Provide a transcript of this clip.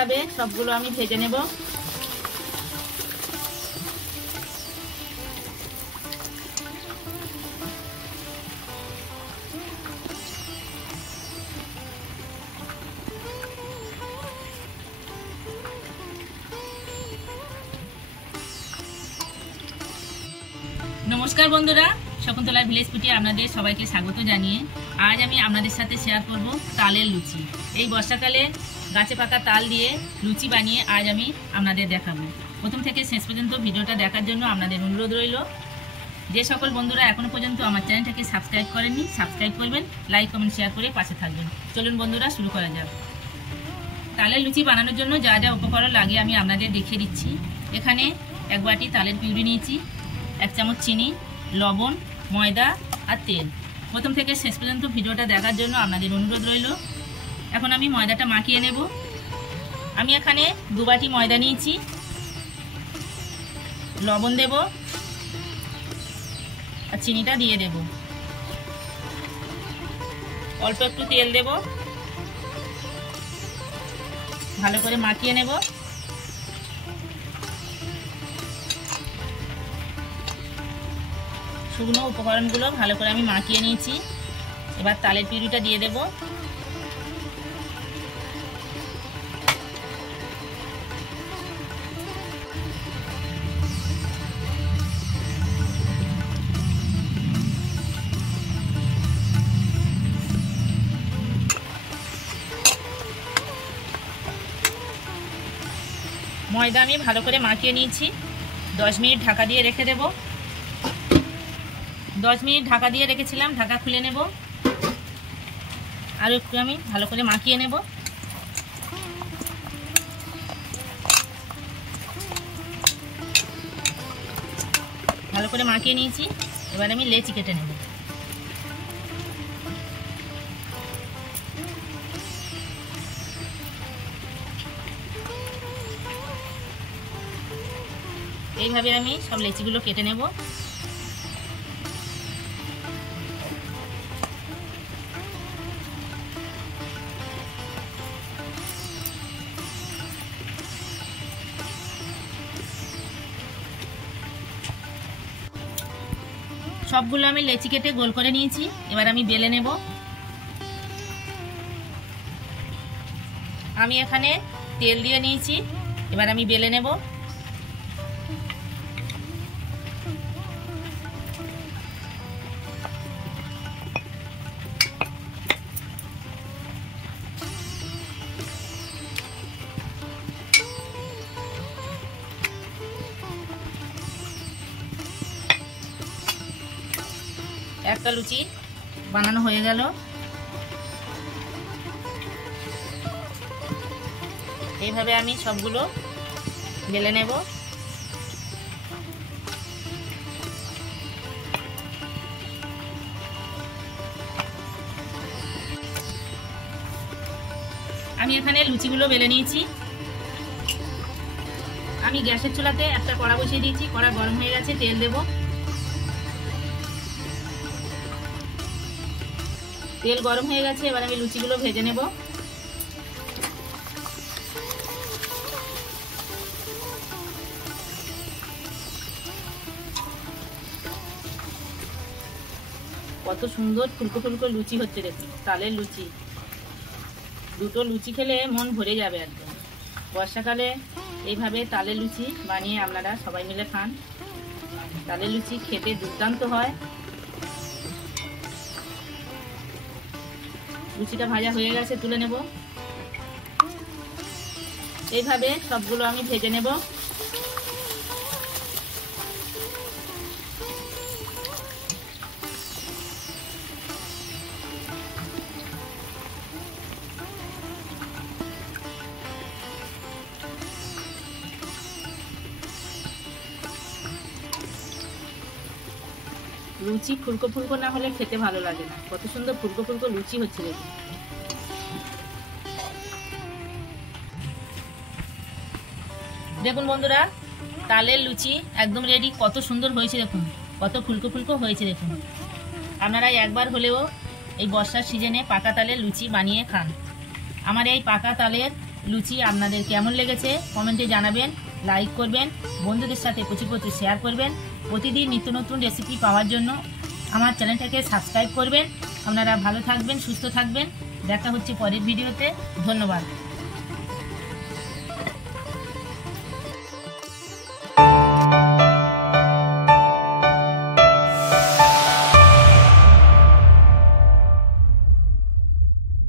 এইভাবে সবগুলো আমি ভেজে নেব। নমস্কার বন্ধুরা, শকুন্তলার ভিলেজ ফুডে আপনাদের সবাইকে স্বাগত জানিয়ে আজ আমি আপনাদের সাথে শেয়ার করব তালের লুচি। এই বর্ষাকালে গাছে পাকা তাল দিয়ে লুচি বানিয়ে আজ আমি আপনাদের দেখাবো। প্রথম থেকে শেষ পর্যন্ত ভিডিওটা দেখার জন্য আপনাদের অনুরোধ রইল। যে সকল বন্ধুরা এখনও পর্যন্ত আমার চ্যানেলটাকে সাবস্ক্রাইব করেননি, সাবস্ক্রাইব করবেন, লাইক কমেন্ট শেয়ার করে পাশে থাকবেন। চলুন বন্ধুরা, শুরু করা যাক। তালের লুচি বানানোর জন্য যা যা উপকরণ লাগে আমি আপনাদের দেখিয়ে দিচ্ছি। এখানে এক বাটি তালের পিউরি নিয়েছি, 1 চামচ চিনি, লবণ, ময়দা আর তেল। প্রথম থেকে শেষ পর্যন্ত ভিডিওটা দেখার জন্য আপনাদের অনুরোধ রইল। এখন আমি ময়দাটা মাখিয়ে নেব। আমি এখানে 2 বাটি ময়দা নিয়েছি, লবণ দেব আর চিনিটা দিয়ে দেব, অল্প একটু তেল দেব, ভালো করে মাখিয়ে নেব। শুকনো উপকরণগুলো ভালো করে আমি মাখিয়ে নিয়েছি। এবার তালের পিউরিটা দিয়ে দেব। ময়দা আমি ভালো করে মাখিয়ে নিয়েছি। 10 মিনিট ঢাকা দিয়ে রেখে দেব। 10 মিনিট ঢাকা দিয়ে রেখেছিলাম, ঢাকা খুলে নেব। আর একটু আমি ভালো করে মাখিয়ে নেব। ভালো করে মাখিয়ে নিয়েছি। এবার আমি লেচি কেটে নেব। এইভাবে আমি সব লেচিগুলো কেটে নেব। সবগুলো আমি লেচি কেটে গোল করে নিয়েছি। এবার আমি বেলে নেব। আমি এখানে তেল দিয়ে নিয়েছি। এবার আমি বেলে নেব। একটা লুচি বানানো হয়ে গেল। এইভাবে আমি সবগুলো বেলে নেব। আমি এখানে লুচিগুলো বেলে নিয়েছি। আমি গ্যাসের চুলাতে একটা কড়া বসিয়ে দিয়েছি। কড়া গরম হয়ে গেছে, তেল দেব। তেল গরম হয়ে গেছে, এবার আমি লুচিগুলো ভেজে নেব। কত সুন্দর ফুলকো ফুলকো লুচি হচ্ছে, দেখুন তালের লুচি। দুটো লুচি খেলে মন ভরে যাবে একদম। বর্ষাকালে এইভাবে তালের লুচি বানিয়ে আপনারা সবাই মিলে খান। তালের লুচি খেতে দুর্দান্ত হয়। লুচিটা ভাজা হয়ে গেছে, তুলে নেব। এইভাবে সবগুলো আমি ভেজে নেব। লুচি ফুলকো ফুলকো না হলে খেতে ভালো লাগে না। কত সুন্দর ফুলকো ফুলকো লুচি হচ্ছে দেখুন। দেখুন বন্ধুরা, তালের লুচি একদম রেডি। কত সুন্দর হয়েছে দেখুন, কত ফুলকো ফুলকো হয়েছে দেখুন। আপনারা একবার হলেও এই বর্ষার সিজনে পাকা তালের লুচি বানিয়ে খান। আমার এই পাকা তালের লুচি আপনাদের কেমন লেগেছে কমেন্টে জানাবেন, লাইক করবেন, বন্ধুদের সাথে প্রচুর প্রচুর শেয়ার করবেন। প্রতিদিন নিত্য নতুন রেসিপি পাওয়ার জন্য আমার চ্যানেলটাকে সাবস্ক্রাইব করবেন। আপনারা ভালো থাকবেন, সুস্থ থাকবেন। দেখা হচ্ছে পরের ভিডিওতে। ধন্যবাদ।